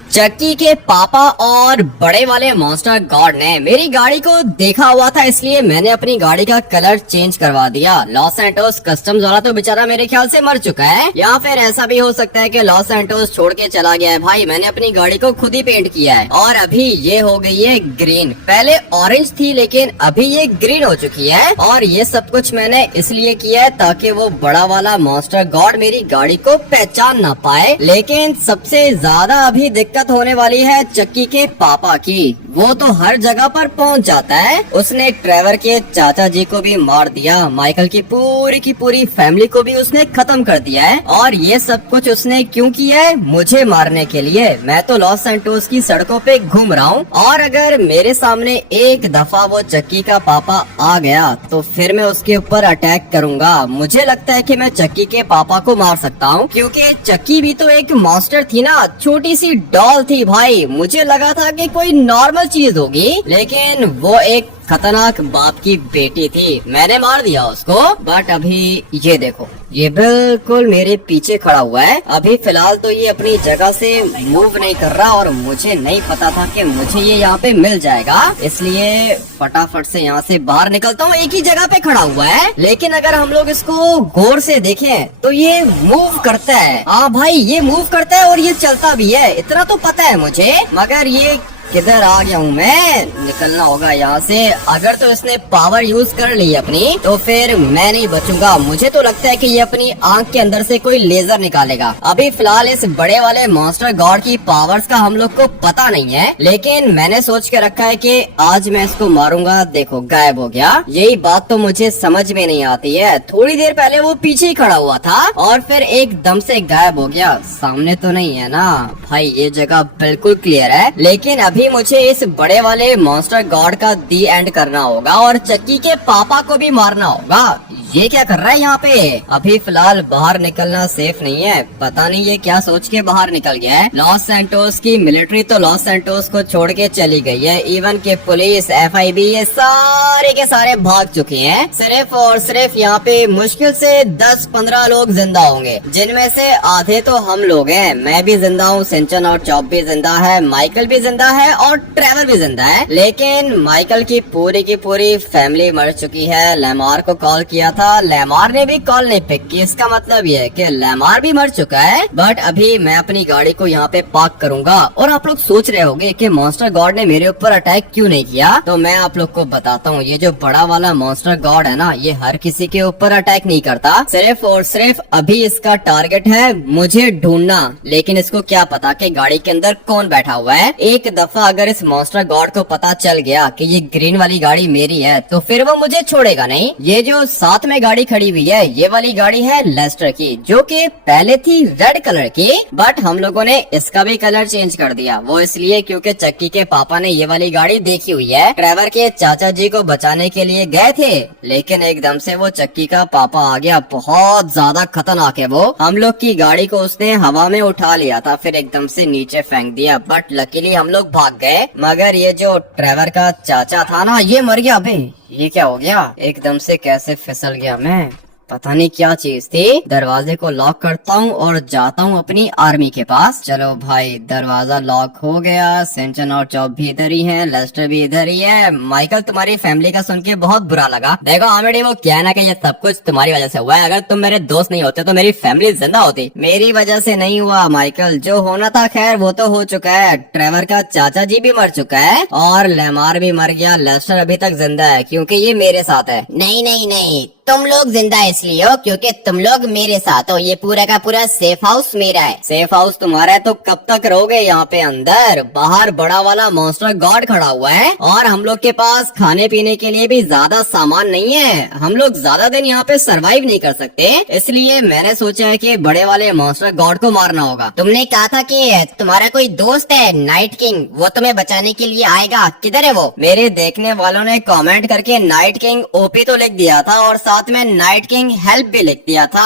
चक्की के पापा और बड़े वाले मॉन्स्टर गॉड ने मेरी गाड़ी को देखा हुआ था, इसलिए मैंने अपनी गाड़ी का कलर चेंज करवा दिया। लॉस सैंटोस कस्टम्स वाला तो बेचारा मेरे ख्याल से मर चुका है, या फिर ऐसा भी हो सकता है कि लॉस सैंटोस छोड़ के चला गया है। भाई मैंने अपनी गाड़ी को खुद ही पेंट किया है और अभी ये हो गई है ग्रीन। पहले ऑरेंज थी लेकिन अभी ये ग्रीन हो चुकी है, और ये सब कुछ मैंने इसलिए किया है ताकि वो बड़ा वाला मॉन्स्टर गॉड मेरी गाड़ी को पहचान ना पाए। लेकिन सबसे ज्यादा अभी दिक्कत होने वाली है चक्की के पापा की। वो तो हर जगह पर पहुंच जाता है। उसने ट्रेवर के चाचा जी को भी मार दिया, माइकल की पूरी फैमिली को भी उसने खत्म कर दिया है। और ये सब कुछ उसने क्यों किया है? मुझे मारने के लिए। मैं तो लॉस सैंटोस की सड़कों पे घूम रहा हूँ, और अगर मेरे सामने एक दफा वो चक्की का पापा आ गया तो फिर मैं उसके ऊपर अटैक करूंगा। मुझे लगता है कि मैं चक्की के पापा को मार सकता हूँ, क्योंकि चक्की भी तो एक मॉन्स्टर थी ना, छोटी सी डॉल थी। भाई मुझे लगा था कि कोई नॉर्मल चीज होगी, लेकिन वो एक खतरनाक बाप की बेटी थी। मैंने मार दिया उसको, बट अभी ये देखो, ये बिल्कुल मेरे पीछे खड़ा हुआ है। अभी फिलहाल तो ये अपनी जगह से मूव नहीं कर रहा, और मुझे नहीं पता था कि मुझे ये यहाँ पे मिल जाएगा, इसलिए फटाफट से यहाँ से बाहर निकलता हूँ। एक ही जगह पे खड़ा हुआ है, लेकिन अगर हम लोग इसको गौर से देखें तो ये मूव करता है। हाँ भाई ये मूव करता है और ये चलता भी है, इतना तो पता है मुझे। मगर ये किधर आ गया हूँ मैं? निकलना होगा यहाँ से। अगर तो इसने पावर यूज कर ली अपनी तो फिर मैं नहीं बचूंगा। मुझे तो लगता है कि ये अपनी आंख के अंदर से कोई लेजर निकालेगा। अभी फिलहाल इस बड़े वाले मॉन्स्टर गॉड की पावर्स का हम लोग को पता नहीं है, लेकिन मैंने सोच के रखा है कि आज मैं इसको मारूंगा। देखो गायब हो गया। यही बात तो मुझे समझ में नहीं आती है। थोड़ी देर पहले वो पीछे ही खड़ा हुआ था और फिर एकदम से गायब हो गया। सामने तो नहीं है ना भाई? ये जगह बिल्कुल क्लियर है, लेकिन अभी मुझे इस बड़े वाले मॉन्स्टर गॉड का दी एंड करना होगा और चक्की के पापा को भी मारना होगा। ये क्या कर रहा है यहाँ पे? अभी फिलहाल बाहर निकलना सेफ नहीं है। पता नहीं ये क्या सोच के बाहर निकल गया है। लॉस सैंटोस की मिलिट्री तो लॉस सैंटोस को छोड़ के चली गई है। इवन के पुलिस, FIB, ये सारे के सारे भाग चुके हैं। सिर्फ और सिर्फ यहाँ पे मुश्किल से 10-15 लोग जिंदा होंगे, जिनमें से आधे तो हम लोग हैं। मैं भी जिंदा हूँ, सिंचन और चॉप भी जिंदा है, माइकल भी जिंदा है और ट्रेवर भी जिंदा है। लेकिन माइकल की पूरी फैमिली मर चुकी है। लेमार को कॉल किया था, लेमार ने भी कॉल नहीं पिक की। इसका मतलब ये है कि लेमार भी मर चुका है। बट अभी मैं अपनी गाड़ी को यहाँ पे पार्क करूंगा, और आप लोग सोच रहे होंगे कि मॉन्स्टर गॉड ने मेरे ऊपर अटैक क्यों नहीं किया, तो मैं आप लोग को बताता हूँ। ये जो बड़ा वाला मॉन्स्टर गॉड है ना, ये हर किसी के ऊपर अटैक नहीं करता। सिर्फ और सिर्फ अभी इसका टारगेट है मुझे ढूंढना। लेकिन इसको क्या पता कि गाड़ी के अंदर कौन बैठा हुआ है। एक दफा अगर इस मॉन्स्टर गॉड को पता चल गया कि ये ग्रीन वाली गाड़ी मेरी है, तो फिर वो मुझे छोड़ेगा नहीं। ये जो साथ में गाड़ी खड़ी हुई है, ये वाली गाड़ी है लेस्टर की, जो कि पहले थी रेड कलर की, बट हम लोगों ने इसका भी कलर चेंज कर दिया। वो इसलिए क्योंकि चक्की के पापा ने ये वाली गाड़ी देखी हुई है। ट्रेवर के चाचा जी को बचाने के लिए गए थे, लेकिन एकदम से वो चक्की का पापा आ गया। बहुत ज्यादा खतरनाक है वो। हम लोग की गाड़ी को उसने हवा में उठा लिया था, फिर एकदम से नीचे फेंक दिया, बट लकीली हम लोग भाग गए। मगर ये जो ट्रेवर का चाचा था ना, ये मर गया। अबे ये क्या हो गया? एकदम से कैसे फिसल गया मैं? पता नहीं क्या चीज थी। दरवाजे को लॉक करता हूँ और जाता हूँ अपनी आर्मी के पास। चलो भाई दरवाजा लॉक हो गया। सेंचन और चॉप भी इधर ही है, लेस्टर भी इधर ही है। माइकल तुम्हारी फैमिली का सुन के बहुत बुरा लगा। देखो आमेडी, वो क्या ना कि ये सब कुछ तुम्हारी वजह से हुआ है। अगर तुम मेरे दोस्त नहीं होते तो मेरी फैमिली जिंदा होती। मेरी वजह से नहीं हुआ माइकल, जो होना था खैर वो तो हो चुका है। ट्रेवर का चाचा जी भी मर चुका है और लेमार भी मर गया। लेस्टर अभी तक जिंदा है क्योंकि ये मेरे साथ है। नहीं, तुम लोग जिंदा इसलिए हो क्योंकि तुम लोग मेरे साथ हो। ये पूरा का पूरा सेफ हाउस मेरा है। सेफ हाउस तुम्हारा है तो कब तक रहोगे यहाँ पे अंदर? बाहर बड़ा वाला मॉन्स्टर गॉड खड़ा हुआ है, और हम लोग के पास खाने पीने के लिए भी ज्यादा सामान नहीं है। हम लोग ज्यादा दिन यहाँ पे सरवाइव नहीं कर सकते, इसलिए मैंने सोचा है कि बड़े वाले मॉन्स्टर गॉड को मारना होगा। तुमने कहा था कि तुम्हारा कोई दोस्त है नाइट किंग, वो तुम्हें बचाने के लिए आएगा। किधर है वो? मेरे देखने वालों ने कमेंट करके नाइट किंग OP तो लिख दिया था, और साथ में नाइट किंग हेल्प भी लिख दिया था।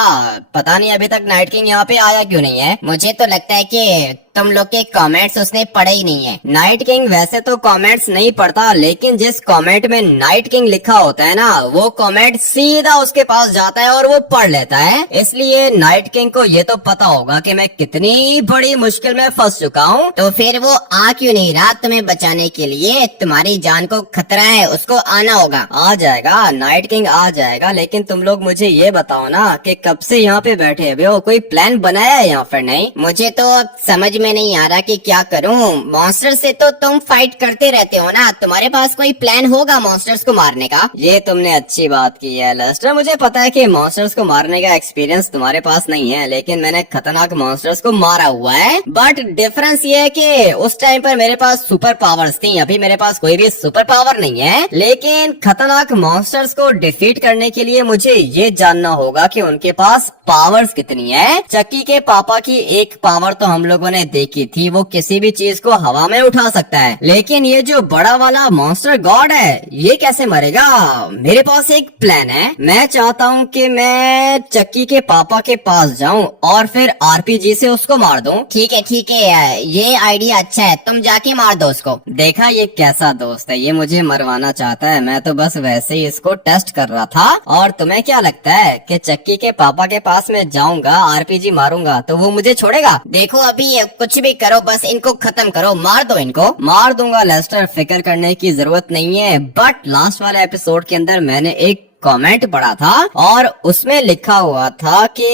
पता नहीं अभी तक नाइट किंग यहाँ पे आया क्यों नहीं है। मुझे तो लगता है कि तुम लोग के कमेंट्स उसने पढ़े ही नहीं है। नाइट किंग वैसे तो कमेंट्स नहीं पढ़ता, लेकिन जिस कमेंट में नाइट किंग लिखा होता है ना, वो कमेंट सीधा उसके पास जाता है और वो पढ़ लेता है। इसलिए नाइट किंग को ये तो पता होगा कि मैं कितनी बड़ी मुश्किल में फंस चुका हूँ। तो फिर वो आ क्यों नहीं रहा तुम्हें बचाने के लिए? तुम्हारी जान को खतरा है, उसको आना होगा। आ जाएगा, नाइट किंग आ जाएगा, लेकिन तुम लोग मुझे ये बताओ ना कि कब से यहाँ पे बैठे हुए हो, कोई प्लान बनाया है या फिर नहीं? मुझे तो समझ में नहीं आ रहा कि क्या करूं। मॉन्स्टर से तो तुम फाइट करते रहते हो ना, तुम्हारे पास कोई प्लान होगा मॉन्स्टर्स को मारने का? ये तुमने अच्छी बात की है लेस्टर। मुझे पता है कि मॉन्स्टर्स को मारने का एक्सपीरियंस तुम्हारे पास नहीं है, लेकिन मैंने खतरनाक मॉन्स्टर्स को मारा हुआ है। बट डिफरेंस ये है कि उस टाइम पर मेरे पास सुपर पावर्स थी, अभी मेरे पास कोई भी सुपर पावर नहीं है। लेकिन खतरनाक मॉन्स्टर्स को डिफीट करने के लिए मुझे ये जानना होगा कि उनके पास पावर्स कितनी है। चक्की के पापा की एक पावर तो हम लोगों ने देखी थी, वो किसी भी चीज को हवा में उठा सकता है, लेकिन ये जो बड़ा वाला मॉन्स्टर गॉड है, ये कैसे मरेगा? मेरे पास एक प्लान है। मैं चाहता हूँ कि मैं चक्की के पापा के पास जाऊँ और फिर आरपीजी से उसको मार दूँ। ठीक है, ये आइडिया अच्छा है, तुम जाके मार दो उसको। देखा ये कैसा दोस्त है, ये मुझे मरवाना चाहता है। मैं तो बस वैसे ही इसको टेस्ट कर रहा था। और तुम्हें क्या लगता है कि चक्की के पापा के पास मैं जाऊंगा, आरपीजी मारूंगा तो वो मुझे छोड़ेगा? देखो अभी कुछ भी करो, बस इनको खत्म करो, मार दो इनको। मार दूंगा लेस्टर, फिक्र करने की जरूरत नहीं है। बट लास्ट वाले एपिसोड के अंदर मैंने एक कमेंट पढ़ा था और उसमें लिखा हुआ था कि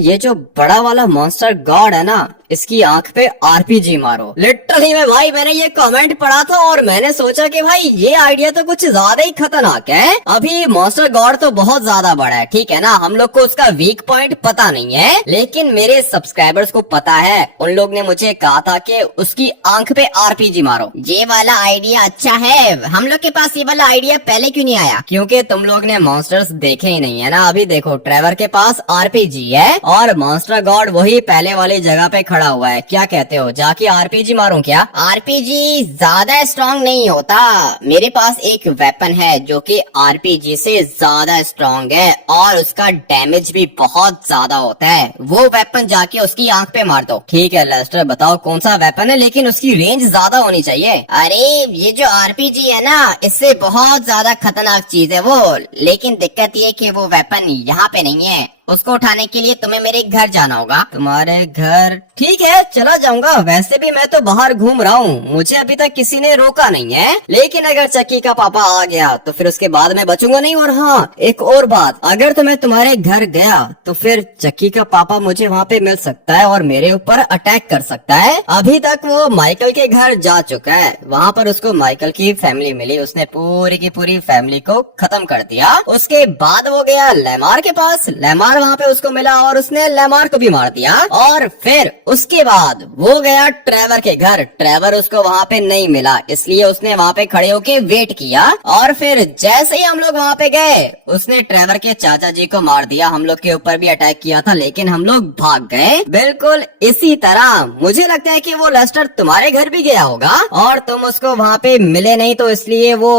ये जो बड़ा वाला मॉन्स्टर गॉड है ना, इसकी आंख पे आरपीजी मारो। लिटरली में भाई मैंने ये कमेंट पढ़ा था और मैंने सोचा कि भाई ये आइडिया तो कुछ ज्यादा ही खतरनाक है। अभी मॉन्स्टर गॉड तो बहुत ज्यादा बड़ा है, ठीक है ना, हम लोग को उसका वीक पॉइंट पता नहीं है, लेकिन मेरे सब्सक्राइबर्स को पता है। उन लोग ने मुझे कहा था कि उसकी आंख पे आरपीजी मारो। ये वाला आइडिया अच्छा है, हम लोग के पास ये वाला आइडिया पहले क्यों नहीं आया? क्योंकि तुम लोग ने मॉन्स्टर्स देखे ही नहीं है ना। अभी देखो ट्रेवर के पास आरपीजी है और मॉन्स्टर गॉड वही पहले वाली जगह पे खड़ा हुआ है। क्या कहते हो, जाके आरपीजी मारूं क्या? आरपीजी ज्यादा स्ट्रॉन्ग नहीं होता, मेरे पास एक वेपन है जो कि आरपीजी से ज्यादा स्ट्रॉन्ग है और उसका डैमेज भी बहुत ज्यादा होता है। वो वेपन जाके उसकी आंख पे मार दो। ठीक है लेस्टर, बताओ कौन सा वेपन है, लेकिन उसकी रेंज ज्यादा होनी चाहिए। अरे ये जो आरपीजी है ना, इससे बहुत ज्यादा खतरनाक चीज है वो, लेकिन दिक्कत ये कि वो वेपन यहाँ पे नहीं है। उसको उठाने के लिए तुम्हें मेरे घर जाना होगा। तुम्हारे घर? ठीक है, चला जाऊंगा। वैसे भी मैं तो बाहर घूम रहा हूँ, मुझे अभी तक किसी ने रोका नहीं है। लेकिन अगर चक्की का पापा आ गया तो फिर उसके बाद मैं बचूंगा नहीं। और हाँ, एक और बात, अगर तो मैं तुम्हारे घर गया तो फिर चक्की का पापा मुझे वहाँ पे मिल सकता है और मेरे ऊपर अटैक कर सकता है। अभी तक वो माइकल के घर जा चुका है, वहाँ पर उसको माइकल की फैमिली मिली, उसने पूरी की पूरी फैमिली को खत्म कर दिया। उसके बाद वो गया लेमार के पास, लेमार वहाँ पे उसको मिला और उसने लेमार को भी मार दिया। और फिर उसके बाद वो गया ट्रेवर के घर, ट्रेवर उसको वहाँ पे नहीं मिला, इसलिए उसने वहाँ पे खड़े होके वेट किया। और फिर जैसे ही हम लोग वहाँ पे गए, उसने ट्रेवर के चाचा जी को मार दिया। हम लोग के ऊपर भी अटैक किया था, लेकिन हम लोग भाग गए। बिल्कुल इसी तरह मुझे लगता है कि वो लेस्टर तुम्हारे घर भी गया होगा और तुम उसको वहाँ पे मिले नहीं, तो इसलिए वो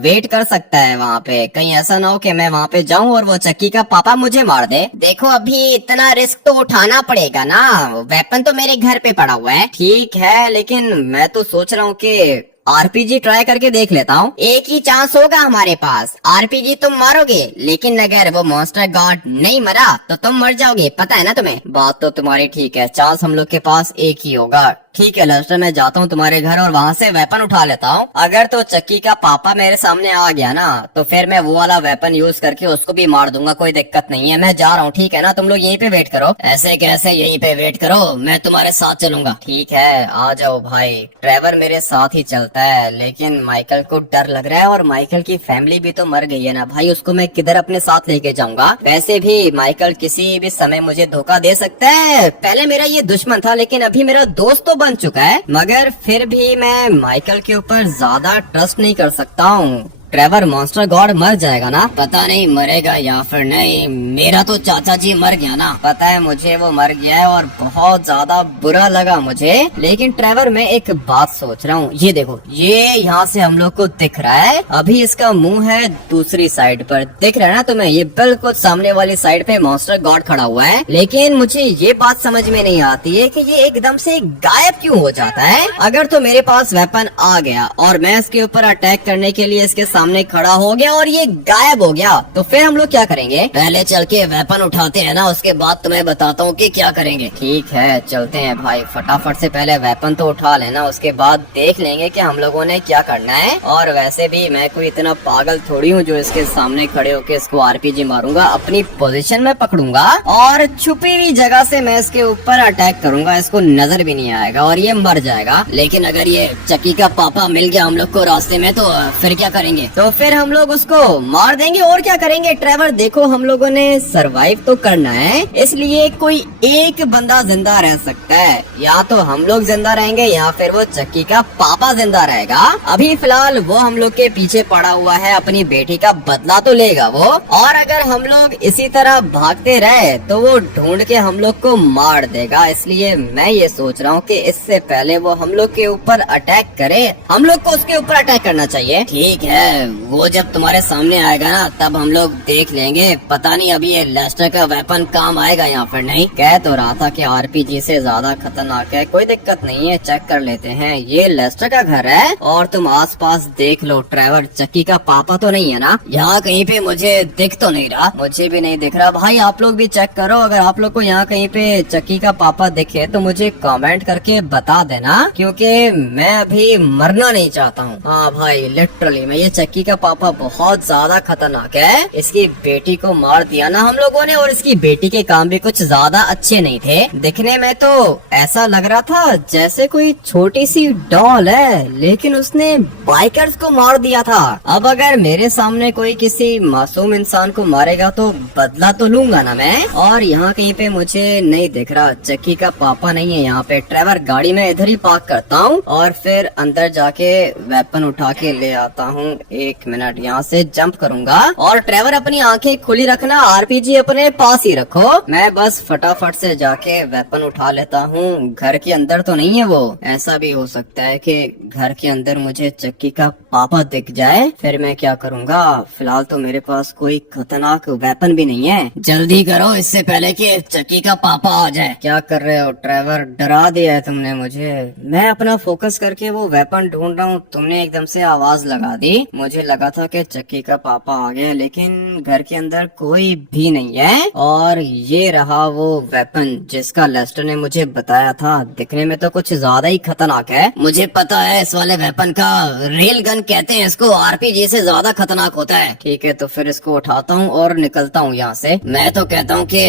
वेट कर सकता है वहाँ पे। कहीं ऐसा ना हो कि मैं वहाँ पे जाऊँ और वो चक्की का पापा मुझे मार दे। देखो अभी इतना रिस्क तो उठाना पड़ेगा ना, वेपन तो मेरे घर पे पड़ा हुआ है। ठीक है, लेकिन मैं तो सोच रहा हूँ कि आरपीजी ट्राई करके देख लेता हूँ। एक ही चांस होगा हमारे पास, आरपीजी तुम मारोगे, लेकिन अगर वो मॉन्स्टर गॉड नहीं मरा तो तुम मर जाओगे, पता है ना तुम्हें। बात तो तुम्हारी ठीक है, चांस हम लोग के पास एक ही होगा। ठीक है लेस्टर, मैं जाता हूँ तुम्हारे घर और वहाँ से वेपन उठा लेता हूँ। अगर तो चक्की का पापा मेरे सामने आ गया ना, तो फिर मैं वो वाला वेपन यूज करके उसको भी मार दूंगा, कोई दिक्कत नहीं है। मैं जा रहा हूँ, ठीक है ना, तुम लोग यहीं पे वेट करो। ऐसे कैसे यहीं पे वेट करो, मैं तुम्हारे साथ चलूंगा। ठीक है, आ जाओ भाई। ट्रेवर मेरे साथ ही चलता है, लेकिन माइकल को डर लग रहा है और माइकल की फैमिली भी तो मर गई है ना भाई, उसको मैं किधर अपने साथ लेके जाऊंगा। वैसे भी माइकल किसी भी समय मुझे धोखा दे सकता है। पहले मेरा ये दुश्मन था, लेकिन अभी मेरा दोस्त तो बन चुका है, मगर फिर भी मैं माइकल के ऊपर ज्यादा ट्रस्ट नहीं कर सकता हूँ। ट्रेवर मॉन्स्टर गॉड मर जाएगा ना? पता नहीं मरेगा या फिर नहीं। मेरा तो चाचा जी मर गया ना। पता है मुझे वो मर गया है और बहुत ज्यादा बुरा लगा मुझे। लेकिन ट्रेवर मैं एक बात सोच रहा हूँ, ये देखो, ये यहाँ से हम लोग को दिख रहा है। अभी इसका मुंह है दूसरी साइड पर, दिख रहा है ना तुम्हें? ये बिल्कुल सामने वाली साइड पे मॉन्स्टर गॉड खड़ा हुआ है। लेकिन मुझे ये बात समझ में नहीं आती है कि ये एकदम से गायब क्यों हो जाता है। अगर तो मेरे पास वेपन आ गया और मैं इसके ऊपर अटैक करने के लिए इसके सामने खड़ा हो गया और ये गायब हो गया, तो फिर हम लोग क्या करेंगे? पहले चल के वेपन उठाते हैं ना, उसके बाद तुम्हें बताता हूँ कि क्या करेंगे। ठीक है चलते हैं भाई, फटाफट से पहले वेपन तो उठा लेना, उसके बाद देख लेंगे कि हम लोगों ने क्या करना है। और वैसे भी मैं कोई इतना पागल थोड़ी हूँ जो इसके सामने खड़े होके इसको आरपीजी मारूंगा। अपनी पोजीशन में पकड़ूंगा और छुपी हुई जगह से मैं इसके ऊपर अटैक करूंगा, इसको नजर भी नहीं आएगा और ये मर जाएगा। लेकिन अगर ये चक्की का पापा मिल गया हम लोग को रास्ते में तो फिर क्या करेंगे? तो फिर हम लोग उसको मार देंगे और क्या करेंगे। ट्रेवर देखो, हम लोगों ने सरवाइव तो करना है, इसलिए कोई एक बंदा जिंदा रह सकता है। या तो हम लोग जिंदा रहेंगे या फिर वो चक्की का पापा जिंदा रहेगा। अभी फिलहाल वो हम लोग के पीछे पड़ा हुआ है, अपनी बेटी का बदला तो लेगा वो। और अगर हम लोग इसी तरह भागते रहे तो वो ढूंढ के हम लोग को मार देगा। इसलिए मैं ये सोच रहा हूँ कि इससे पहले वो हम लोग के ऊपर अटैक करे, हम लोग को उसके ऊपर अटैक करना चाहिए। ठीक है, वो जब तुम्हारे सामने आएगा ना तब हम लोग देख लेंगे। पता नहीं अभी ये लेस्टर का वेपन काम आएगा या फिर नहीं। कह तो रहा था कि आरपीजी से ज्यादा खतरनाक है, कोई दिक्कत नहीं है, चेक कर लेते हैं। ये लेस्टर का घर है और तुम आसपास देख लो। ट्रेवर चक्की का पापा तो नहीं है ना? यहाँ कहीं पे मुझे दिख तो नहीं रहा। मुझे भी नहीं दिख रहा भाई, आप लोग भी चेक करो। अगर आप लोग को यहाँ कहीं पे चक्की का पापा दिखे तो मुझे कमेंट करके बता देना, क्योंकि मैं अभी मरना नहीं चाहता हूँ। हाँ भाई लिटरली में ये चक्की का पापा बहुत ज्यादा खतरनाक है। इसकी बेटी को मार दिया ना हम लोगों ने, और इसकी बेटी के काम भी कुछ ज्यादा अच्छे नहीं थे। दिखने में तो ऐसा लग रहा था जैसे कोई छोटी सी डॉल है, लेकिन उसने बाइकर्स को मार दिया था। अब अगर मेरे सामने कोई किसी मासूम इंसान को मारेगा तो बदला तो लूंगा ना मैं। और यहाँ कहीं पे मुझे नहीं दिख रहा, चक्की का पापा नहीं है यहाँ पे। ट्रेवर गाड़ी में इधर ही पार्क करता हूँ और फिर अंदर जाके वेपन उठा के ले आता हूँ। 1 मिनट, यहाँ से जंप करूंगा। और ट्रेवर अपनी आंखें खुली रखना, आरपीजी अपने पास ही रखो। मैं बस फटाफट से जाके वेपन उठा लेता हूँ। घर के अंदर तो नहीं है वो? ऐसा भी हो सकता है कि घर के अंदर मुझे चक्की का पापा दिख जाए, फिर मैं क्या करूँगा। फिलहाल तो मेरे पास कोई खतरनाक वेपन भी नहीं है। जल्दी करो इससे पहले कि चक्की का पापा आ जाए। क्या कर रहे हो ट्रेवर, डरा दिया है तुमने मुझे। मैं अपना फोकस करके वो वेपन ढूंढ रहा हूँ, तुमने एकदम से आवाज लगा दी। मुझे लगा था कि चक्की का पापा आ गया, लेकिन घर के अंदर कोई भी नहीं है। और ये रहा वो वेपन जिसका लेस्टर ने मुझे बताया था। दिखने में तो कुछ ज्यादा ही खतरनाक है। मुझे पता है इस वाले वेपन का रेल गन कहते हैं इसको, आरपीजी से ज्यादा खतरनाक होता है। ठीक है, तो फिर इसको उठाता हूँ और निकलता हूँ यहाँ से। मैं तो कहता हूँ कि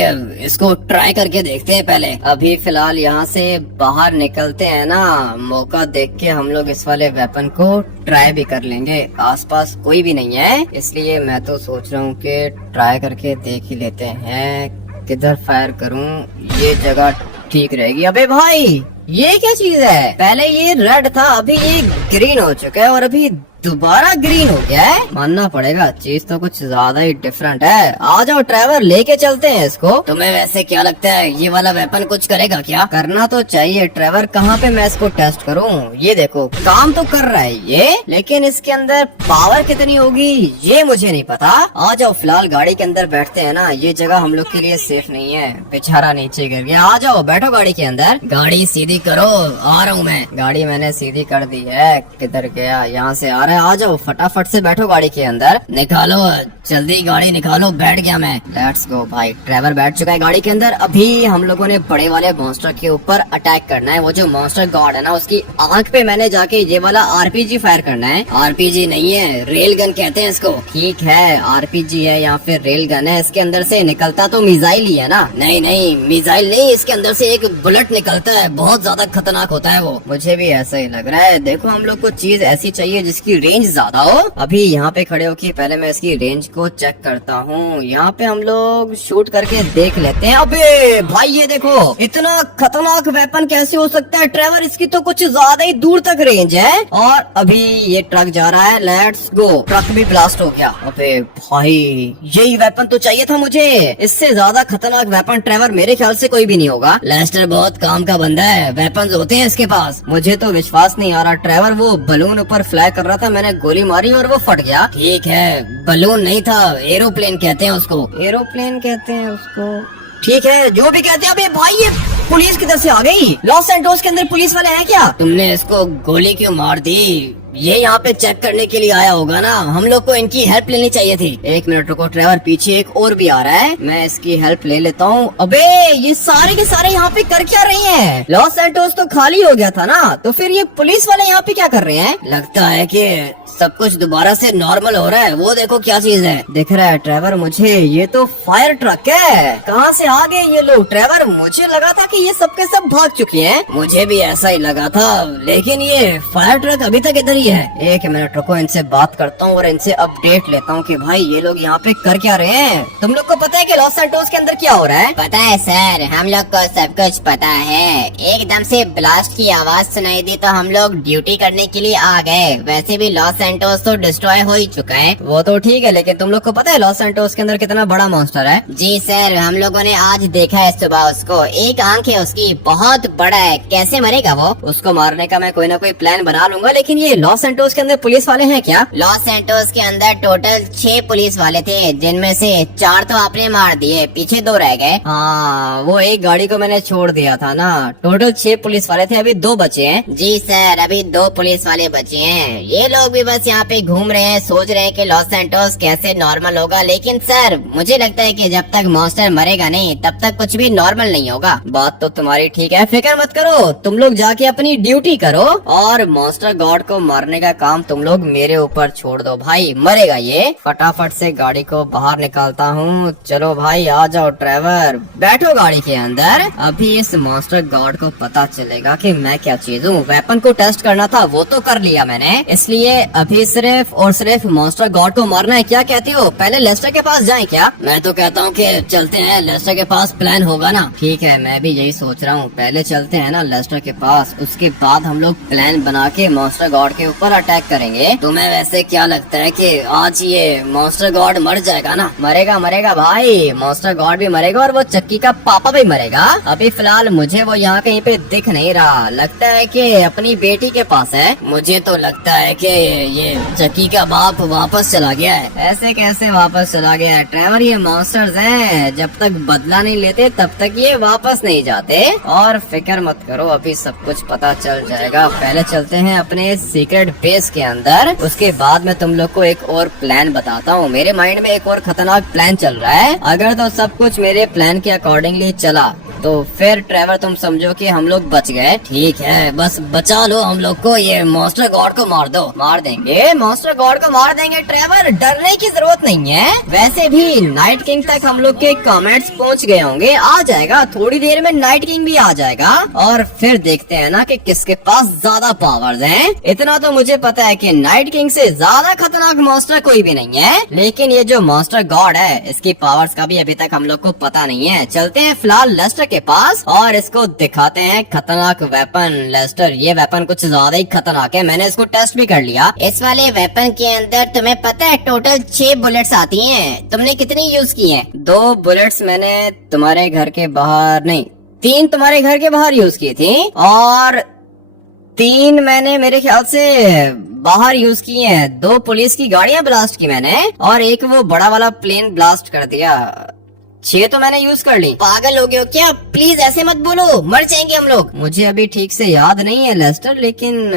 इसको ट्राई करके देखते हैं पहले। अभी फिलहाल यहाँ से बाहर निकलते हैं ना, मौका देख के हम लोग इस वाले वेपन को ट्राई भी कर लेंगे। आसपास कोई भी नहीं है, इसलिए मैं तो सोच रहा हूँ कि ट्राई करके देख ही लेते हैं। किधर फायर करूँ, ये जगह ठीक रहेगी। अबे भाई ये क्या चीज है? पहले ये रेड था, अभी ये ग्रीन हो चुका है और अभी दोबारा ग्रीन हो गया है। मानना पड़ेगा, चीज तो कुछ ज्यादा ही डिफरेंट है। आ जाओ ट्रेवर, लेके चलते हैं इसको। तुम्हें वैसे क्या लगता है ये वाला वेपन कुछ करेगा क्या? करना तो चाहिए ट्रेवर, कहाँ पे मैं इसको टेस्ट करूँ? ये देखो काम तो कर रहा है ये, लेकिन इसके अंदर पावर कितनी होगी ये मुझे नहीं पता। आ जाओ फिलहाल गाड़ी के अंदर बैठते हैं ना, ये जगह हम लोग के लिए सेफ नहीं है। बेचारा नीचे गिर गया। आ जाओ बैठो गाड़ी के अंदर। गाड़ी सीधी करो, आ रहा हूँ मैं। गाड़ी मैंने सीधी कर दी है। किधर गया? यहाँ से आ रहा है। आ जाओ फटाफट से बैठो गाड़ी के अंदर। निकालो जल्दी गाड़ी निकालो, बैठ गया मैं। लेट्स गो भाई, ट्रेवर बैठ चुका है गाड़ी के अंदर। अभी हम लोगों ने बड़े वाले मॉन्स्टर के ऊपर अटैक करना है। वो जो मॉन्स्टर गॉड है ना, उसकी आंख पे मैंने जाके ये वाला आरपीजी फायर करना है। आरपीजी नहीं है, रेल गन कहते हैं इसको। ठीक है, आरपीजी है या फिर रेल गन है, इसके अंदर से निकलता तो मिसाइल ही है ना? नहीं नहीं, मिसाइल नहीं, इसके अंदर से एक बुलेट निकलता है, बहुत ज्यादा खतरनाक होता है वो। मुझे भी ऐसा ही लग रहा है। देखो हम लोग को चीज ऐसी चाहिए जिसकी रेंज ज्यादा हो। अभी यहाँ पे खड़े होके पहले मैं इसकी रेंज को चेक करता हूँ। यहाँ पे हम लोग शूट करके देख लेते हैं। अबे भाई ये देखो, इतना खतरनाक वेपन कैसे हो सकता है ट्रेवर, इसकी तो कुछ ज्यादा ही दूर तक रेंज है। और अभी ये ट्रक जा रहा है, लेट्स गो। ट्रक भी ब्लास्ट हो गया। अबे भाई यही वेपन तो चाहिए था मुझे, इससे ज्यादा खतरनाक वेपन ट्रेवर मेरे ख्याल से कोई भी नहीं होगा। लेस्टर बहुत काम का बंदा है, वेपन्स होते हैं इसके पास। मुझे तो विश्वास नहीं आ रहा। ट्रेवर वो बलून ऊपर फ्लाई कर रहा था, मैंने गोली मारी और वो फट गया। ठीक है बलून नहीं था, एरोप्लेन कहते हैं उसको, एरोप्लेन कहते हैं उसको। ठीक है जो भी कहते हैं। अबे भाई ये पुलिस किधर से आ गई? लॉस सैंटोस के अंदर पुलिस वाले हैं क्या? तुमने इसको गोली क्यों मार दी? ये यहाँ पे चेक करने के लिए आया होगा ना, हम लोग को इनकी हेल्प लेनी चाहिए थी। एक मिनट रुको ट्रेवर, पीछे एक और भी आ रहा है, मैं इसकी हेल्प ले लेता हूँ। अबे ये सारे के सारे यहाँ पे कर क्या रही हैं? लॉस सैंटोस तो खाली हो गया था ना, तो फिर ये पुलिस वाले यहाँ पे क्या कर रहे हैं? लगता है कि सब कुछ दोबारा से नॉर्मल हो रहा है। वो देखो क्या चीज है, दिख रहा है ट्रेवर मुझे? ये तो फायर ट्रक है। कहाँ से आ गए ये लोग ट्रेवर? मुझे लगा था कि ये सब के सब भाग चुके हैं। मुझे भी ऐसा ही लगा था, लेकिन ये फायर ट्रक अभी तक इधर ही है। एक मिनट रुको, इनसे बात करता हूँ और इनसे अपडेट लेता हूँ कि भाई ये लोग यहाँ पे कर क्या रहे हैं। तुम लोग को पता है कि लॉस सैंटोस के अंदर क्या हो रहा है? पता है सर, हम लोग को सब कुछ पता है। एकदम से ब्लास्ट की आवाज सुनाई दी तो हम लोग ड्यूटी करने के लिए आ गए। वैसे भी लॉस सैंटोस तो डिस्ट्रॉय हो ही चुका है। वो तो ठीक है, लेकिन तुम लोग को पता है लॉस सैंटोस के अंदर कितना बड़ा मॉन्स्टर है? जी सर, हम लोगों ने आज देखा है सुबह उसको। एक आंख है उसकी, बहुत बड़ा है। कैसे मरेगा वो? उसको मारने का मैं कोई ना कोई प्लान बना लूंगा। लेकिन ये लॉस सैंटोस के अंदर पुलिस वाले हैं क्या? लॉस सैंटोस के अंदर टोटल 6 पुलिस वाले थे, जिनमें से 4 तो आपने मार दिए, पीछे 2 रह गए। हाँ वो एक गाड़ी को मैंने छोड़ दिया था ना। टोटल 6 पुलिस वाले थे, अभी 2 बचे हैं। जी सर, अभी 2 पुलिस वाले बचे हैं। ये लोग भी बस यहाँ पे घूम रहे हैं, सोच रहे हैं कि लॉस सैंटोस कैसे नॉर्मल होगा। लेकिन सर मुझे लगता है कि जब तक मॉन्स्टर मरेगा नहीं तब तक कुछ भी नॉर्मल नहीं होगा। बात तो तुम्हारी ठीक है, फिक्र मत करो, तुम लोग जाके अपनी ड्यूटी करो और मॉन्स्टर गॉड को मारने का काम तुम लोग मेरे ऊपर छोड़ दो। भाई मरेगा ये। फटाफट से गाड़ी को बाहर निकालता हूँ। चलो भाई आ जाओ ट्रेवर, बैठो गाड़ी के अंदर। अभी इस मॉन्स्टर गॉड को पता चलेगा कि मैं क्या चीज हूँ। वेपन को टेस्ट करना था वो तो कर लिया मैंने, इसलिए अभी सिर्फ और सिर्फ मॉन्स्टर गॉड को मारना है। क्या कहती हो, पहले लेस्टर के पास जाएं क्या? मैं तो कहता हूँ कि चलते हैं, लेस्टर के पास प्लान होगा ना। ठीक है मैं भी यही सोच रहा हूँ, पहले चलते हैं ना लेस्टर के पास, उसके बाद हम लोग प्लान बना के मॉन्स्टर गॉड के ऊपर अटैक करेंगे। तुम्हें वैसे क्या लगता है कि आज ये मॉन्स्टर गॉड मर जाएगा ना? मरेगा मरेगा भाई, मॉन्स्टर गॉड भी मरेगा और वो चक्की का पापा भी मरेगा। अभी फिलहाल मुझे वो यहाँ कहीं पे दिख नहीं रहा, लगता है कि अपनी बेटी के पास है। मुझे तो लगता है कि ये चक्की का बाप वापस चला गया है। ऐसे कैसे वापस चला गया है ट्रेवर? ये मॉन्स्टर्स हैं, जब तक बदला नहीं लेते तब तक ये वापस नहीं जाते। और फिक्र मत करो, अभी सब कुछ पता चल जाएगा। पहले चलते हैं अपने सीक्रेट बेस के अंदर, उसके बाद मैं तुम लोग को एक और प्लान बताता हूँ। मेरे माइंड में एक और खतरनाक प्लान चल रहा है। अगर तो सब कुछ मेरे प्लान के अकॉर्डिंगली चला तो फिर ट्रेवर तुम समझो कि हम लोग बच गए। ठीक है बस बचा लो हम लोग को, ये मॉन्स्टर गॉड को मार दो। मार देंगे मॉन्स्टर गॉड को, मार देंगे ट्रेवर, डरने की जरूरत नहीं है। वैसे भी नाइट किंग तक हम लोग के कमेंट्स पहुंच गए होंगे, आ जाएगा थोड़ी देर में, नाइट किंग भी आ जाएगा। और फिर देखते हैं ना कि किसके पास ज्यादा पावर्स हैं। इतना तो मुझे पता है कि नाइट किंग से ज्यादा खतरनाक मॉन्स्टर कोई भी नहीं है, लेकिन ये जो मॉन्स्टर गॉड है इसकी पावर्स का भी अभी तक हम लोग को पता नहीं है। चलते हैं फिलहाल लेस्टर के पास और इसको दिखाते हैं खतरनाक वेपन। लेस्टर ये वेपन कुछ ज्यादा ही खतरनाक है, मैंने इसको टेस्ट भी कर लिया। इस वाले वेपन के अंदर तुम्हें पता है टोटल 6 बुलेट्स आती हैं। तुमने कितनी यूज की हैं? 2 बुलेट्स मैंने तुम्हारे घर के बाहर नहीं, 3 तुम्हारे घर के बाहर यूज की थी और 3 मैंने मेरे ख्याल से बाहर यूज किए हैं। 2 पुलिस की गाड़ियां ब्लास्ट की मैंने और एक वो बड़ा वाला प्लेन ब्लास्ट कर दिया। 6 तो मैंने यूज कर ली। पागल हो गए हो क्या? प्लीज ऐसे मत बोलो, मर जाएंगे हम लोग। मुझे अभी ठीक से याद नहीं है लेस्टर, लेकिन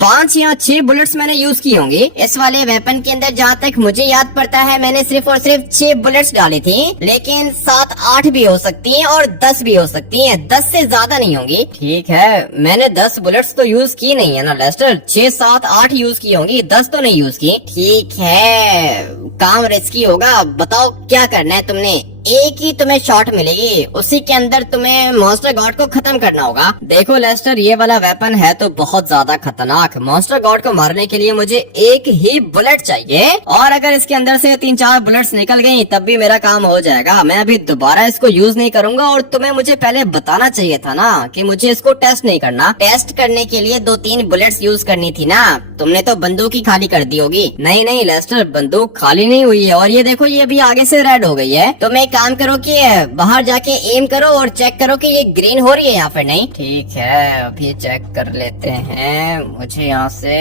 5 या 6 बुलेट्स मैंने यूज की होंगी। इस वाले वेपन के अंदर जहाँ तक मुझे याद पड़ता है मैंने सिर्फ और सिर्फ 6 बुलेट्स डाली थी, लेकिन 7-8 भी हो सकती हैं और 10 भी हो सकती हैं, 10 से ज्यादा नहीं होंगी। ठीक है मैंने 10 बुलेट्स तो यूज की नहीं है ना लेस्टर, 6, 7, 8 यूज की होंगी, 10 तो नहीं यूज की। ठीक है काम रिस्की होगा, बताओ क्या करना है तुमने? एक ही तुम्हें शॉट मिलेगी, उसी के अंदर तुम्हें मॉन्स्टर गॉड को खत्म करना होगा। देखो लेस्टर, ये वाला वेपन है तो बहुत ज्यादा खतरनाक। मॉन्स्टर गॉड को मारने के लिए मुझे एक ही बुलेट चाहिए, और अगर इसके अंदर से 3-4 बुलेट्स निकल गई तब भी मेरा काम हो जाएगा। मैं अभी दोबारा इसको यूज नहीं करूंगा, और तुम्हें मुझे पहले बताना चाहिए था ना कि मुझे इसको टेस्ट नहीं करना। टेस्ट करने के लिए 2-3 बुलेट्स यूज करनी थी ना, तुमने तो बंदूक ही खाली कर दी होगी। नहीं नहीं लेस्टर, बंदूक खाली नहीं हुई है, और ये देखो ये भी आगे से रेड हो गई है। तुम एक काम करो कि बाहर जाके एम करो और चेक करो कि ये ग्रीन हो रही है या फिर नहीं। ठीक है, अभी चेक कर लेते हैं। मुझे यहाँ से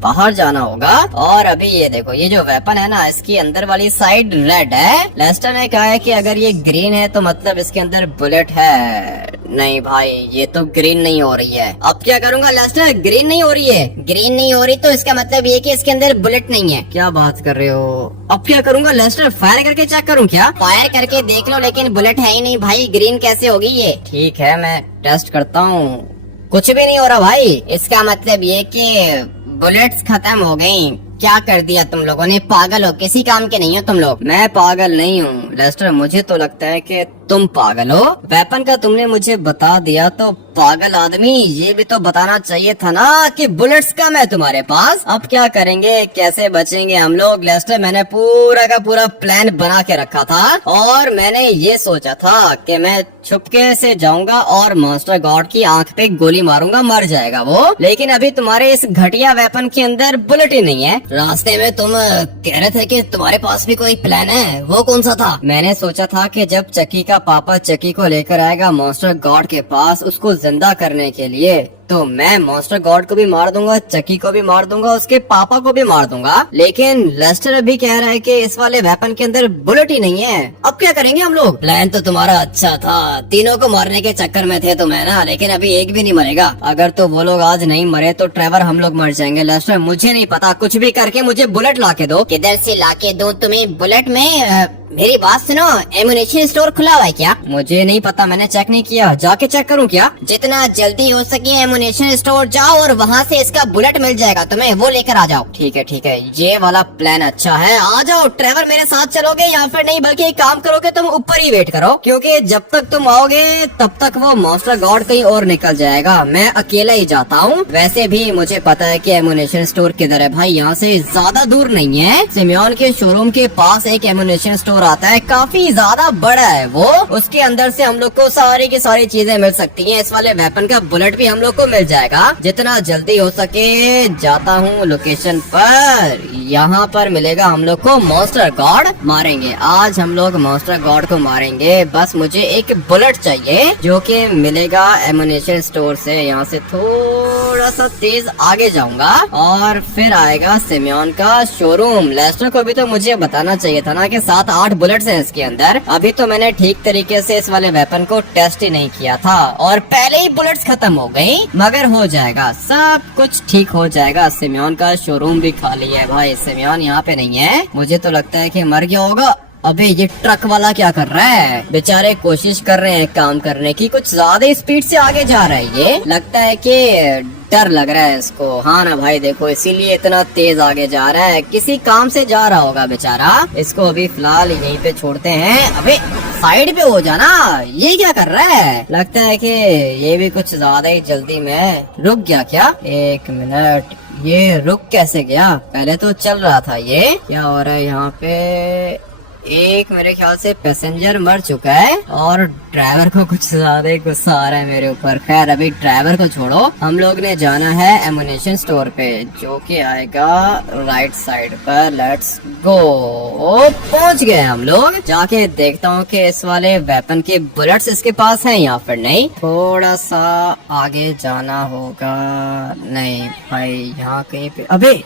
बाहर जाना होगा, और अभी ये देखो ये जो वेपन है ना, इसकी अंदर वाली साइड रेड है। लेस्टर ने कहा है कि अगर ये ग्रीन है तो मतलब इसके अंदर बुलेट है। नहीं भाई, ये तो ग्रीन नहीं हो रही है। अब क्या करूंगा लेस्टर? ग्रीन नहीं हो रही है। ग्रीन नहीं हो रही तो इसका मतलब ये कि इसके अंदर बुलेट नहीं है। क्या बात कर रहे हो? अब क्या करूंगा लेस्टर? फायर करके चेक करूं क्या? फायर करके देख लो, लेकिन बुलेट है ही नहीं भाई, ग्रीन कैसे होगी ये? ठीक है, मैं टेस्ट करता हूँ। कुछ भी नहीं हो रहा भाई। इसका मतलब ये कि बुलेट्स खत्म हो गई। क्या कर दिया तुम लोगों ने? पागल हो, किसी काम के नहीं हो तुम लोग। मैं पागल नहीं हूँ लेस्टर, मुझे तो लगता है कि तुम पागल हो। वेपन का तुमने मुझे बता दिया तो पागल आदमी, ये भी तो बताना चाहिए था ना कि बुलेट्स कम है तुम्हारे पास। अब क्या करेंगे, कैसे बचेंगे हम लोग? लेस्टर, मैंने पूरा का पूरा प्लान बना के रखा था, और मैंने ये सोचा था कि मैं छुपके से जाऊंगा और मॉन्स्टर गॉड की आंख पे गोली मारूंगा, मर जाएगा वो। लेकिन अभी तुम्हारे इस घटिया वेपन के अंदर बुलेट ही नहीं है। रास्ते में तुम कह रहे थे कि तुम्हारे पास भी कोई प्लान है, वो कौन सा था? मैंने सोचा था कि जब चक्की का पापा चक्की को लेकर आएगा मॉन्स्टर गॉड के पास उसको जिंदा करने के लिए, तो मैं मॉन्स्टर गॉड को भी मार दूंगा, चक्की को भी मार दूंगा, उसके पापा को भी मार दूंगा। लेकिन लेस्टर अभी कह रहा है कि इस वाले वेपन के अंदर बुलेट ही नहीं है। अब क्या करेंगे हम लोग? प्लान तो तुम्हारा अच्छा था, तीनों को मारने के चक्कर में थे तुम्हें ना, लेकिन अभी एक भी नहीं मरेगा। अगर तो वो लोग आज नहीं मरे तो ट्रेवर हम लोग मर जाएंगे। लेस्टर, मुझे नहीं पता, कुछ भी करके मुझे बुलेट ला के दो। किधर से लाके दूं तुम्हें बुलेट में? मेरी बात सुनो, एमुनेशन स्टोर खुला हुआ है क्या? मुझे नहीं पता, मैंने चेक नहीं किया। जाके चेक करूं क्या? जितना जल्दी हो सके एमुनेशन स्टोर जाओ और वहाँ से इसका बुलेट मिल जाएगा तुम्हें, वो लेकर आ जाओ। ठीक है ठीक है, ये वाला प्लान अच्छा है। आ जाओ ट्रेवर, मेरे साथ चलोगे या फिर नहीं? बल्कि एक काम करोगे, तुम ऊपर ही वेट करो, क्योंकि जब तक तुम आओगे तब तक वो मॉन्स्टर गॉड कहीं और निकल जाएगा। मैं अकेला ही जाता हूँ। वैसे भी मुझे पता है कि एमुनेशन स्टोर किधर है भाई, यहाँ से ज्यादा दूर नहीं है। सिमियोन के शोरूम के पास एक एमुनेशन स्टोर आता है, काफी ज्यादा बड़ा है वो। उसके अंदर से हम लोग को सारी की सारी चीजें मिल सकती हैं। इस वाले वेपन का बुलेट भी हम लोग को मिल जाएगा। जितना जल्दी हो सके जाता हूँ लोकेशन पर। यहाँ पर मिलेगा हम लोग को मॉन्स्टर गॉड। मारेंगे आज हम लोग मॉन्स्टर गॉड को मारेंगे। बस मुझे एक बुलेट चाहिए जो कि मिलेगा एमुनेशन स्टोर से। यहाँ से थोड़ा सा तेज आगे जाऊंगा और फिर आएगा सिमियोन का शोरूम। लेस्टर को भी तो मुझे बताना चाहिए था ना कि 7-8 बुलेट्स हैं इसके अंदर। अभी तो मैंने ठीक तरीके से इस वाले वेपन को टेस्ट ही नहीं किया था और पहले ही बुलेट्स खत्म हो गई। मगर हो जाएगा, सब कुछ ठीक हो जाएगा। सिमियोन का शोरूम भी खाली है भाई। सिमियोन यहाँ पे नहीं है, मुझे तो लगता है कि मर गया होगा। अबे ये ट्रक वाला क्या कर रहा है? बेचारे कोशिश कर रहे हैं काम करने की, कुछ ज्यादा ही स्पीड से आगे जा रहा है। ये लगता है कि डर लग रहा है इसको। हाँ ना भाई, देखो इसीलिए इतना तेज आगे जा रहा है। किसी काम से जा रहा होगा बेचारा। इसको अभी फिलहाल यहीं पे छोड़ते हैं। अबे साइड पे हो जाना, ये क्या कर रहा है? लगता है कि ये भी कुछ ज्यादा ही जल्दी में रुक गया क्या? एक मिनट, ये रुक कैसे गया? पहले तो चल रहा था। ये क्या हो रहा है यहाँ पे? एक मेरे ख्याल से पैसेंजर मर चुका है और ड्राइवर को कुछ ज्यादा ही गुस्सा आ रहा है मेरे ऊपर। खैर अभी ड्राइवर को छोड़ो, हम लोग ने जाना है एमुनेशन स्टोर पे, जो कि आएगा राइट साइड पर। Let's go. पहुंच गए हम लोग। जाके देखता हूँ कि इस वाले वेपन के बुलेट्स इसके पास हैं या फिर नहीं। थोड़ा सा आगे जाना होगा। नहीं भाई, यहाँ कहीं पे। अबे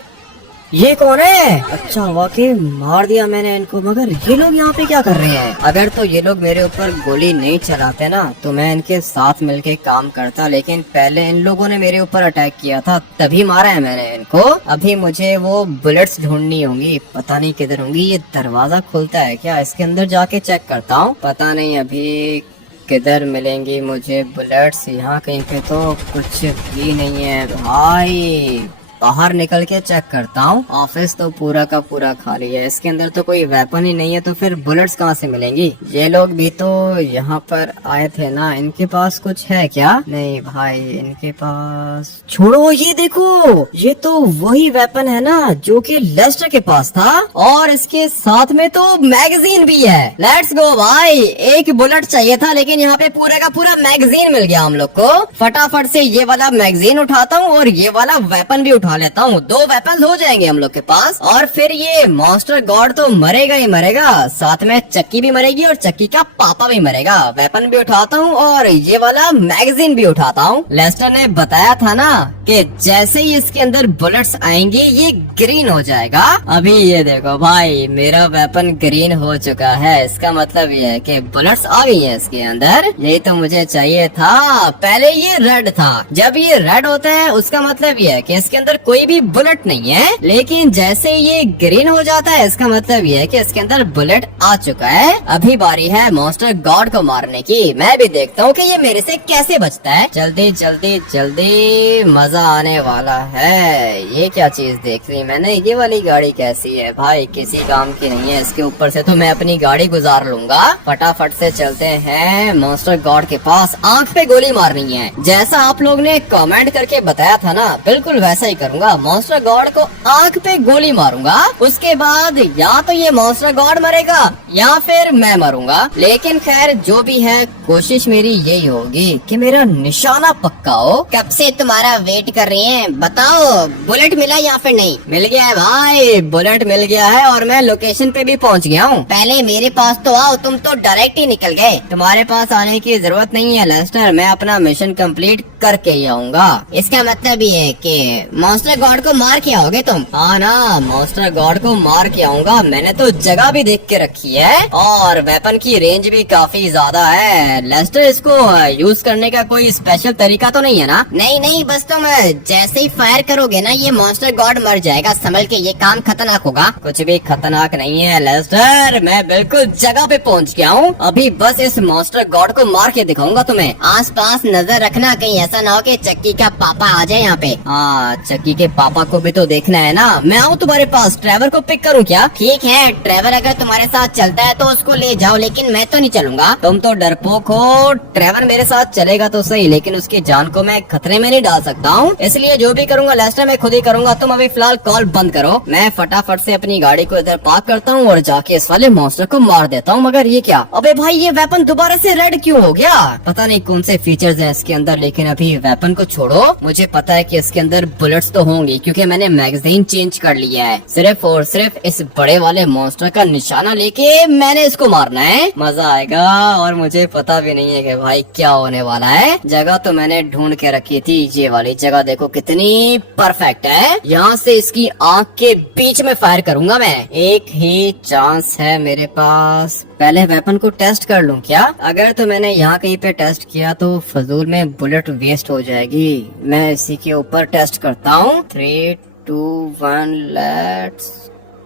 ये कौन है? अच्छा वाकई मार दिया मैंने इनको। मगर ये लोग यहाँ पे क्या कर रहे हैं? अगर तो ये लोग मेरे ऊपर गोली नहीं चलाते ना तो मैं इनके साथ मिलके काम करता, लेकिन पहले इन लोगों ने मेरे ऊपर अटैक किया था तभी मारा है मैंने इनको। अभी मुझे वो बुलेट्स ढूंढनी होंगी, पता नहीं किधर होंगी। ये दरवाजा खुलता है क्या? इसके अंदर जाके चेक करता हूँ। पता नहीं अभी किधर मिलेंगी मुझे बुलेट्स। यहाँ कहीं पे तो कुछ भी नहीं है भाई। बाहर निकल के चेक करता हूँ। ऑफिस तो पूरा का पूरा खाली है, इसके अंदर तो कोई वेपन ही नहीं है, तो फिर बुलेट्स कहाँ से मिलेंगी। ये लोग भी तो यहाँ पर आए थे ना, इनके पास कुछ है क्या? नहीं भाई, इनके पास छोड़ो। ये देखो, ये तो वही वेपन है ना जो कि लेस्टर के पास था, और इसके साथ में तो मैगजीन भी है। लेट्स गो भाई, एक बुलेट चाहिए था लेकिन यहाँ पे पूरा का पूरा मैगजीन मिल गया हम लोग को। फटाफट से ये वाला मैगजीन उठाता हूँ और ये वाला वेपन भी उठा लेता हूँ। 2 वेपन हो जाएंगे हम लोग के पास, और फिर ये मॉन्स्टर गॉड तो मरेगा ही मरेगा, साथ में चक्की भी मरेगी और चक्की का पापा भी मरेगा। वेपन भी उठाता हूँ और ये वाला मैगजीन भी उठाता हूँ। लेस्टर ने बताया था ना कि जैसे ही इसके अंदर बुलेट्स आएंगे ये ग्रीन हो जाएगा। अभी ये देखो भाई, मेरा वेपन ग्रीन हो चुका है, इसका मतलब ये है कि बुलेट्स आ गई है इसके अंदर। यही तो मुझे चाहिए था। पहले ये रेड था, जब ये रेड होता है उसका मतलब ये है कि इसके अंदर कोई भी बुलेट नहीं है, लेकिन जैसे ये ग्रीन हो जाता है इसका मतलब ये है कि इसके अंदर बुलेट आ चुका है। अभी बारी है मॉन्स्टर गॉड को मारने की। मैं भी देखता हूँ कि ये मेरे से कैसे बचता है। जल्दी जल्दी जल्दी, मजा आने वाला है। ये क्या चीज देख ली मैंने, ये वाली गाड़ी कैसी है भाई? किसी काम की नहीं है, इसके ऊपर से तो मैं अपनी गाड़ी गुजार लूंगा। फटाफट से चलते हैं मॉन्स्टर गॉड के पास। आंख पे गोली मारनी है, जैसा आप लोग ने कमेंट करके बताया था ना, बिल्कुल वैसा ही करूंगा। मॉन्स्टर गॉड को आंख पे गोली मारूंगा, उसके बाद या तो ये मॉन्स्टर गॉड मरेगा या फिर मैं मरूंगा। लेकिन खैर जो भी है, कोशिश मेरी यही होगी कि मेरा निशाना पक्का हो। कब से तुम्हारा वेट कर रही हैं, बताओ बुलेट मिला या फिर नहीं? मिल गया है भाई, बुलेट मिल गया है और मैं लोकेशन पे भी पहुंच गया हूँ। पहले मेरे पास तो आओ, तुम तो डायरेक्ट ही निकल गए। तुम्हारे पास आने की जरूरत नहीं है लेस्टर, मैं अपना मिशन कंप्लीट करके ही आऊंगा। इसका मतलब ये है कि मॉन्स्टर गॉड को मार के आओगे तुम? हाँ ना, मॉन्स्टर गॉड को मार के आऊंगा। मैंने तो जगह भी देख के रखी है और वेपन की रेंज भी काफी ज्यादा है। लेस्टर, इसको यूज करने का कोई स्पेशल तरीका तो नहीं है ना? नहीं नहीं, बस तुम जैसे ही फायर करोगे ना ये मॉन्स्टर गॉड मर जाएगा। संभल के, ये काम खतरनाक होगा। कुछ भी खतरनाक नहीं है लेस्टर, मैं बिल्कुल जगह पे पहुंच गया हूँ। अभी बस इस मॉन्स्टर गॉड को मार के दिखाऊंगा तुम्हें। आस पास नजर रखना, कहीं ऐसा ना हो कि चक्की का पापा आ जाए यहाँ पे। हाँ, चक्की के पापा को भी तो देखना है ना। मैं आऊँ तुम्हारे पास, ट्रेवर को पिक करूँ क्या? ठीक है, ट्रेवर अगर तुम्हारे साथ चलता है तो उसको ले जाओ, लेकिन मैं तो नहीं चलूंगा। तुम तो डरपोक हो। ट्रेवर मेरे साथ चलेगा तो सही, लेकिन उसकी जान को मैं खतरे में नहीं डाल सकता हूँ, इसलिए जो भी करूंगा लेस्टर मैं खुद ही करूंगा। तुम अभी फिलहाल कॉल बंद करो। मैं फटाफट से अपनी गाड़ी को इधर पार्क करता हूँ और जाके इस वाले मॉन्स्टर को मार देता हूँ। मगर ये क्या? अबे भाई, ये वेपन दोबारा से रेड क्यों हो गया? पता नहीं कौन से फीचर्स हैं इसके अंदर, लेकिन अभी वेपन को छोड़ो। मुझे पता है कि इसके अंदर बुलेट्स तो होंगी क्योंकि मैंने मैगजीन चेंज कर लिया है। सिर्फ और सिर्फ इस बड़े वाले मॉन्स्टर का निशाना लेके मैंने इसको मारना है। मजा आएगा, और मुझे पता भी नहीं है कि भाई क्या होने वाला है। जगह तो मैंने ढूंढ के रखी थी, ये वाली जगह देखो कितनी परफेक्ट है। यहाँ से इसकी आंख के बीच में फायर करूंगा मैं। एक ही चांस है मेरे पास, पहले वेपन को टेस्ट कर लूं क्या? अगर तो मैंने यहाँ कहीं पे टेस्ट किया तो फजूल में बुलेट वेस्ट हो जाएगी। मैं इसी के ऊपर टेस्ट करता हूँ। 3, 2, 1 लेट्स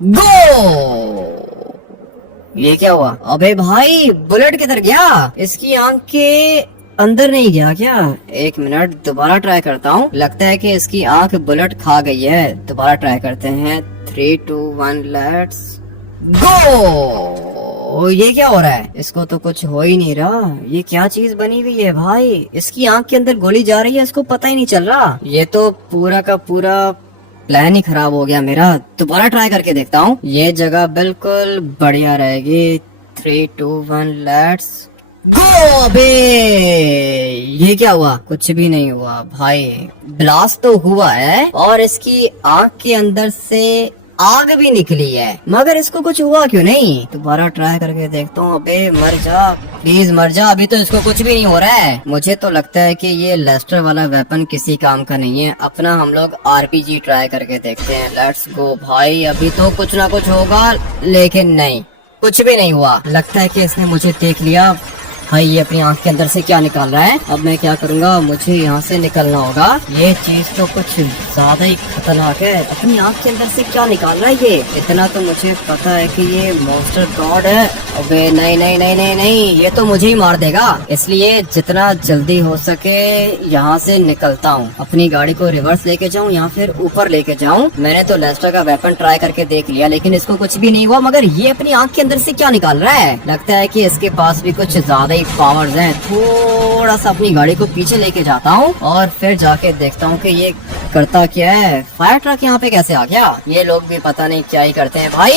गो। ये क्या हुआ? अबे भाई, बुलेट किधर गया? इसकी आंख के अंदर नहीं गया क्या? 1 मिनट, दोबारा ट्राई करता हूँ। लगता है कि इसकी आंख बुलेट खा गई है। दोबारा ट्राई करते हैं। 3, 2, 1 लेट्स गो। ये क्या हो रहा है? इसको तो कुछ हो ही नहीं रहा। ये क्या चीज बनी हुई है भाई? इसकी आंख के अंदर गोली जा रही है, इसको पता ही नहीं चल रहा। ये तो पूरा का पूरा प्लान ही खराब हो गया मेरा। दोबारा ट्राई करके देखता हूँ। ये जगह बिल्कुल बढ़िया रहेगी। 3, 2, 1 लेट्स गो। अबे ये क्या हुआ? कुछ भी नहीं हुआ भाई। ब्लास्ट तो हुआ है और इसकी आंख के अंदर से आग भी निकली है, मगर इसको कुछ हुआ क्यों नहीं? दोबारा ट्राई करके देखता हूँ। अबे मर जा, प्लीज मर जा। अभी तो इसको कुछ भी नहीं हो रहा है। मुझे तो लगता है कि ये लेस्टर वाला वेपन किसी काम का नहीं है। अपना हम लोग RPG ट्राई करके देखते हैं। लेट्स गो भाई, अभी तो कुछ ना कुछ होगा, लेकिन नहीं, कुछ भी नहीं हुआ। लगता है कि इसने मुझे देख लिया। भाई ये अपनी आंख के अंदर से क्या निकाल रहा है? अब मैं क्या करूंगा, मुझे यहाँ से निकलना होगा। ये चीज तो कुछ ज्यादा ही खतरनाक है। अपनी आंख के अंदर से क्या निकाल रहा है ये? इतना तो मुझे पता है कि ये मॉन्स्टर गॉड है। अबे नहीं नहीं नहीं नहीं नहीं, ये तो मुझे ही मार देगा। इसलिए जितना जल्दी हो सके यहाँ से निकलता हूँ। अपनी गाड़ी को रिवर्स लेके जाऊँ या फिर ऊपर लेके जाऊँ। मैंने तो लेस्टर का वेपन ट्राई करके देख लिया, लेकिन इसको कुछ भी नहीं हुआ। मगर ये अपनी आंख के अंदर से क्या निकाल रहा है? लगता है कि इसके पास भी कुछ ज्यादा ही पावर्स हैं। थोड़ा सा अपनी गाड़ी को पीछे लेके जाता हूँ और फिर जाके देखता हूँ कि ये करता क्या है। फायर ट्रक यहाँ पे कैसे आ गया? ये लोग भी पता नहीं क्या ही करते हैं। भाई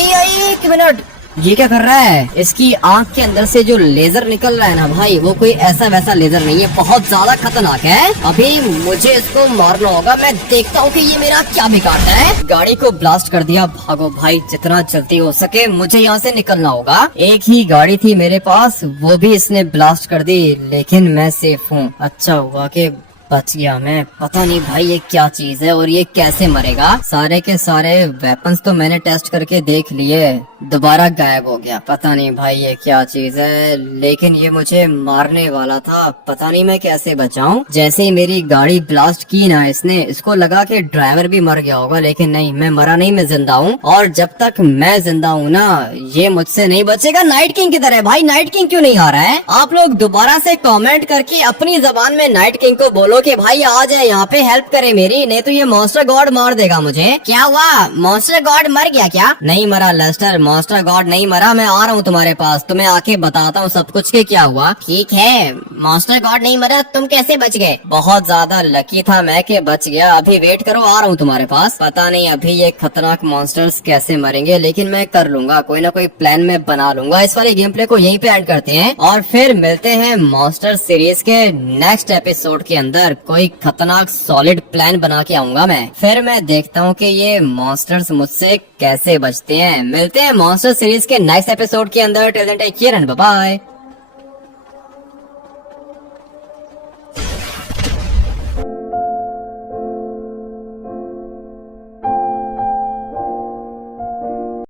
एक मिनट, ये क्या कर रहा है? इसकी आंख के अंदर से जो लेजर निकल रहा है ना भाई, वो कोई ऐसा वैसा लेजर नहीं है, बहुत ज्यादा खतरनाक है। अभी मुझे इसको मारना होगा। मैं देखता हूँ कि ये मेरा क्या बिगाड़ता है। गाड़ी को ब्लास्ट कर दिया। भागो भाई, जितना जल्दी हो सके मुझे यहाँ से निकलना होगा। एक ही गाड़ी थी मेरे पास, वो भी इसने ब्लास्ट कर दी, लेकिन मैं सेफ हूँ। अच्छा हुआ कि बच गया मैं। पता नहीं भाई ये क्या चीज है और ये कैसे मरेगा। सारे के सारे वेपन्स तो मैंने टेस्ट करके देख लिए, दोबारा गायब हो गया। पता नहीं भाई ये क्या चीज है, लेकिन ये मुझे मारने वाला था। पता नहीं मैं कैसे बचाऊं। जैसे ही मेरी गाड़ी ब्लास्ट की ना इसने, इसको लगा कि ड्राइवर भी मर गया होगा, लेकिन नहीं, मैं मरा नहीं, मैं जिंदा हूँ। और जब तक मैं जिंदा हूँ ना, ये मुझसे नहीं बचेगा। नाइट किंग किधर है भाई? नाइट किंग क्यों नहीं आ रहा है? आप लोग दोबारा से कमेंट करके अपनी जबान में नाइट किंग को बोलो कि भाई आ जाए यहाँ पे, हेल्प करे मेरी, नहीं तो ये मॉन्स्टर गॉड मार देगा मुझे। क्या हुआ, मॉन्स्टर गॉड मर गया क्या? नहीं मरा लेस्टर, मॉन्स्टर गॉड नहीं मरा। मैं आ रहा हूँ तुम्हारे पास, तुम्हें आके बताता हूँ सब कुछ के क्या हुआ। ठीक है, मॉन्स्टर गॉड नहीं मरा, तुम कैसे बच गए? बहुत ज्यादा लकी था मैं कि बच गया। अभी वेट करो, आ रहा हूँ तुम्हारे पास। पता नहीं अभी ये खतरनाक मॉन्स्टर्स कैसे मरेंगे, लेकिन मैं कर लूंगा, कोई ना कोई प्लान मैं बना लूंगा। इस वाले गेम प्ले को यहीं पे एंड करते हैं और फिर मिलते हैं मॉन्स्टर सीरीज के नेक्स्ट एपिसोड के अंदर। कोई खतरनाक सॉलिड प्लान बना के आऊंगा मैं। फिर मैं देखता हूँ कि ये मॉन्स्टर्स मुझसे कैसे बचते हैं। मिलते हैं मॉन्स्टर सीरीज के नेक्स्ट एपिसोड के अंदर। Till then take care and bye bye.